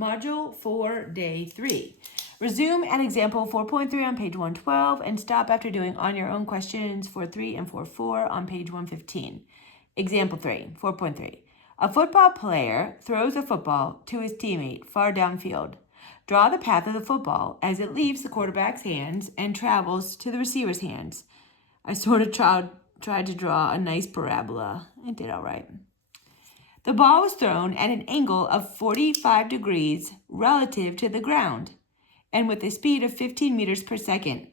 Module 4, Day 3. Resume at example 4.3 on page 112 and stop after doing on your own questions 4.3 and 4.4 on page 115. Example 3, 4.3. A football player throws a football to his teammate far downfield. Draw the path of the football as it leaves the quarterback's hands and travels to the receiver's hands. I sort of tried to draw a nice parabola. I did all right. The ball was thrown at an angle of 45 degrees relative to the ground and with a speed of 15 meters per second.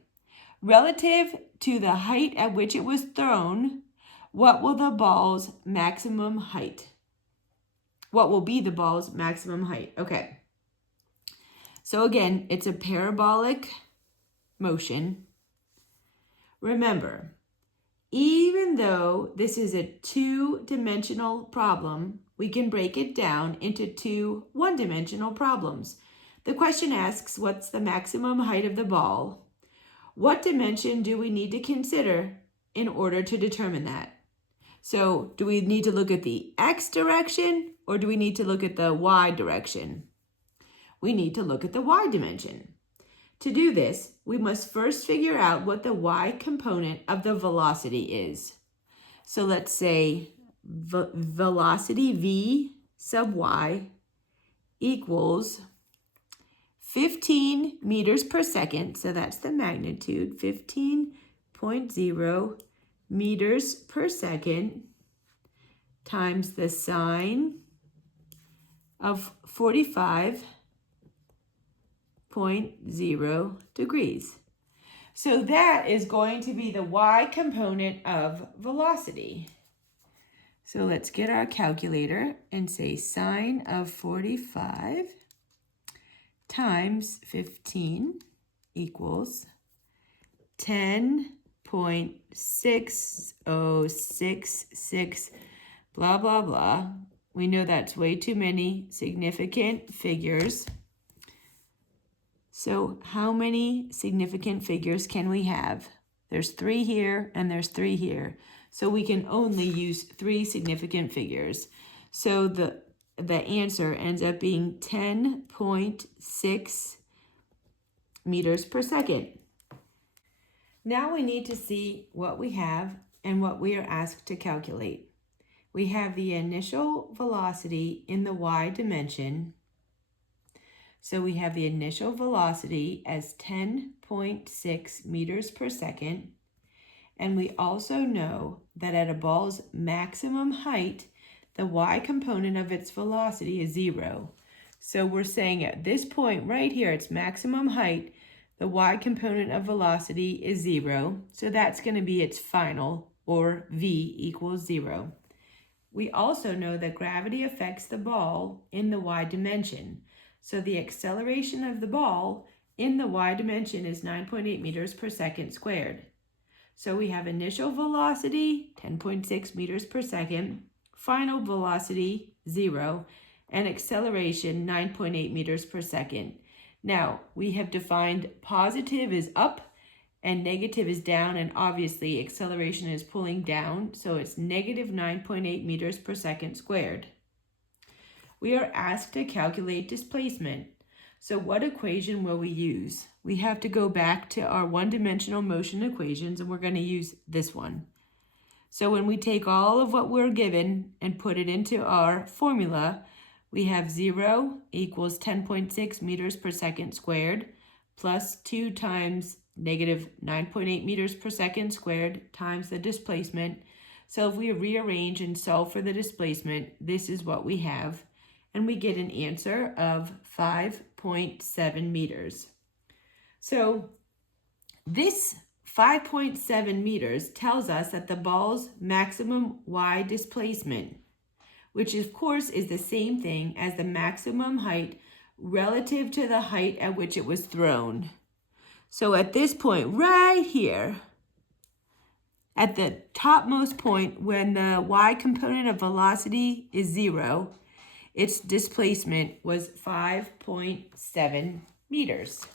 Relative to the height at which it was thrown, what will the ball's maximum height? What will be the ball's maximum height? Okay. So again, it's a parabolic motion. Remember, even though this is a two-dimensional problem, we can break it down into two one-dimensional problems. The question asks, what's the maximum height of the ball? What dimension do we need to consider in order to determine that? So, do we need to look at the x direction or do we need to look at the y direction? We need to look at the y dimension. To do this, we must first figure out what the y component of the velocity is. So let's say velocity v sub y equals 15 meters per second. So that's the magnitude, 15.0 meters per second times the sine of 45.0 degrees. So that is going to be the y component of velocity. So let's get our calculator and say sine of 45 times 15 equals 10.6066 blah, blah, blah. We know that's way too many significant figures. So how many significant figures can we have? There's 3 here and there's 3 here. So we can only use 3 significant figures. So the answer ends up being 10.6 meters per second. Now we need to see what we have and what we are asked to calculate. We have the initial velocity in the y dimension. So we have the initial velocity as 10.6 meters per second. And we also know that at a ball's maximum height, the y component of its velocity is 0. So we're saying at this point right here, its maximum height, the y component of velocity is 0. So that's going to be its final, or v equals 0. We also know that gravity affects the ball in the y dimension. So the acceleration of the ball in the y dimension is 9.8 meters per second squared. So we have initial velocity, 10.6 meters per second, final velocity, 0, and acceleration, 9.8 meters per second. Now, we have defined positive is up and negative is down, and obviously acceleration is pulling down, so it's negative 9.8 meters per second squared. We are asked to calculate displacement. So what equation will we use? We have to go back to our one-dimensional motion equations, and we're going to use this one. So when we take all of what we're given and put it into our formula, we have 0 equals 10.6 meters per second squared plus 2 times negative 9.8 meters per second squared times the displacement. So if we rearrange and solve for the displacement, this is what we have. And we get an answer of 5.7 meters. So this 5.7 meters tells us that the ball's maximum y displacement, which of course is the same thing as the maximum height relative to the height at which it was thrown. So at this point right here, at the topmost point when the y component of velocity is 0, its displacement was 5.7 meters.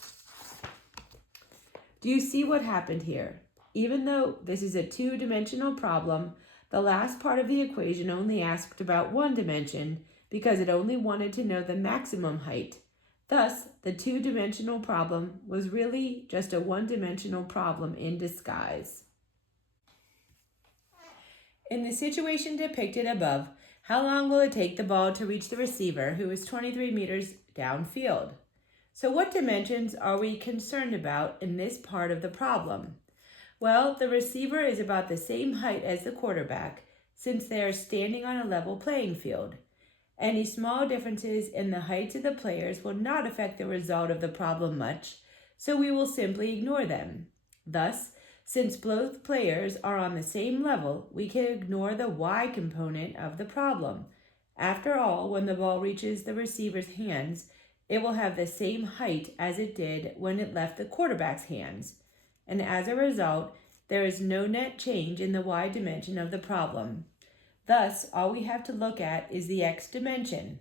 Do you see what happened here? Even though this is a two-dimensional problem, the last part of the equation only asked about one dimension. because it only wanted to know the maximum height. Thus, the two-dimensional problem was really just a one-dimensional problem in disguise. In the situation depicted above, how long will it take the ball to reach the receiver, who is 23 meters downfield? So what dimensions are we concerned about in this part of the problem? Well, the receiver is about the same height as the quarterback, since they are standing on a level playing field. Any small differences in the heights of the players will not affect the result of the problem much, so we will simply ignore them. Thus, since both players are on the same level, we can ignore the y component of the problem. After all, when the ball reaches the receiver's hands, it will have the same height as it did when it left the quarterback's hands. And as a result, there is no net change in the y dimension of the problem. Thus, all we have to look at is the x dimension.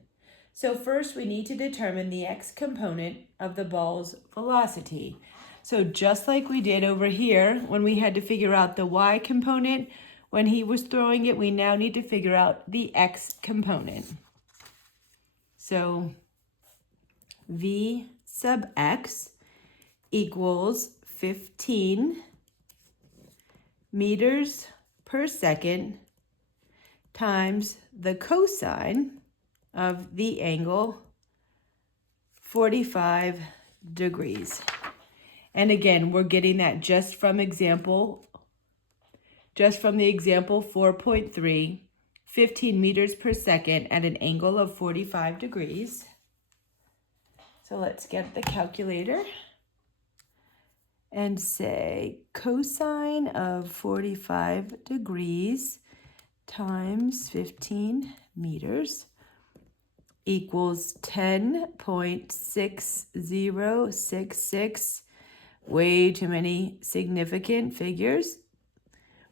So first we need to determine the x component of the ball's velocity. So just like we did over here when we had to figure out the y component when he was throwing it, we now need to figure out the x component. So v sub x equals 15 meters per second times the cosine of the angle 45 degrees. And again, we're getting that just from the example 4.3, 15 meters per second at an angle of 45 degrees. So let's get the calculator and say cosine of 45 degrees times 15 meters equals 10.6066. Way too many significant figures.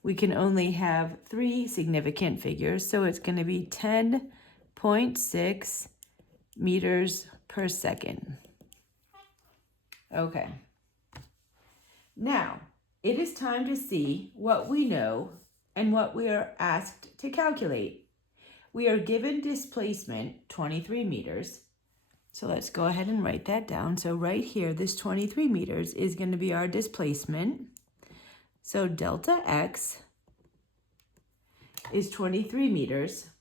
We can only have 3 significant figures, so it's going to be 10.6 meters per second. Okay. Now, it is time to see what we know and what we are asked to calculate. We are given displacement 23 meters. So let's go ahead and write that down. So right here, this 23 meters is going to be our displacement. So delta x is 23 meters.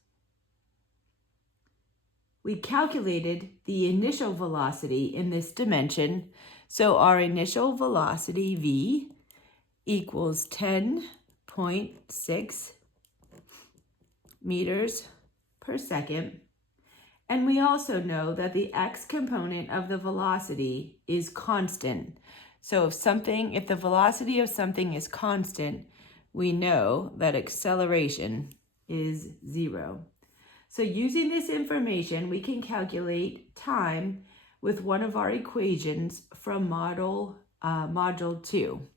We calculated the initial velocity in this dimension. So our initial velocity v equals 10.6 meters per second. And we also know that the x component of the velocity is constant. So if the velocity of something is constant, we know that acceleration is 0. So using this information, we can calculate time with one of our equations from module 2.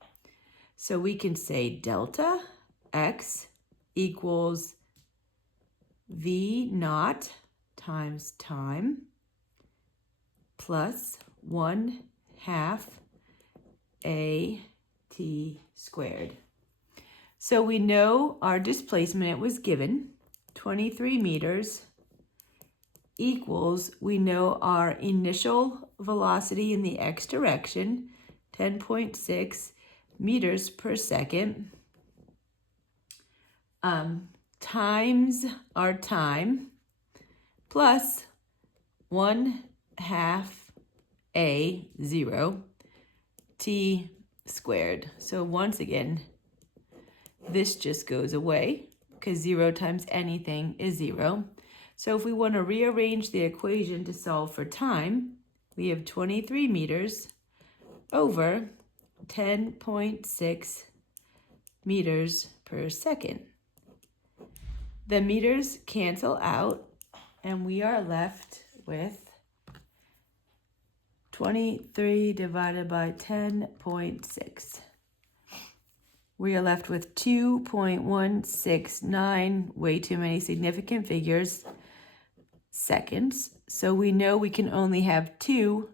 So we can say delta x equals v naught times time plus 1/2 at squared. So we know our displacement was given, 23 meters equals, we know our initial velocity in the x direction, 10.6 meters per second, times our time, plus 1/2 a0 t squared. So once again, this just goes away because 0 times anything is 0. So if we want to rearrange the equation to solve for time, we have 23 meters over 10.6 meters per second. The meters cancel out, and we are left with 23 divided by 10.6. We are left with 2.169, way too many significant figures, seconds. So we know we can only have 2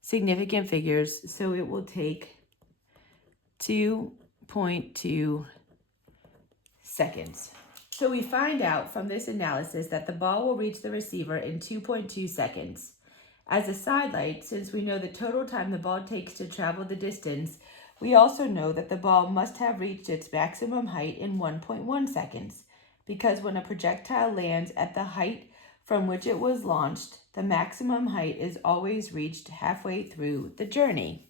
significant figures, so it will take 2.2 seconds. So we find out from this analysis that the ball will reach the receiver in 2.2 seconds. As a sidelight, since we know the total time the ball takes to travel the distance, we also know that the ball must have reached its maximum height in 1.1 seconds, because when a projectile lands at the height from which it was launched, the maximum height is always reached halfway through the journey.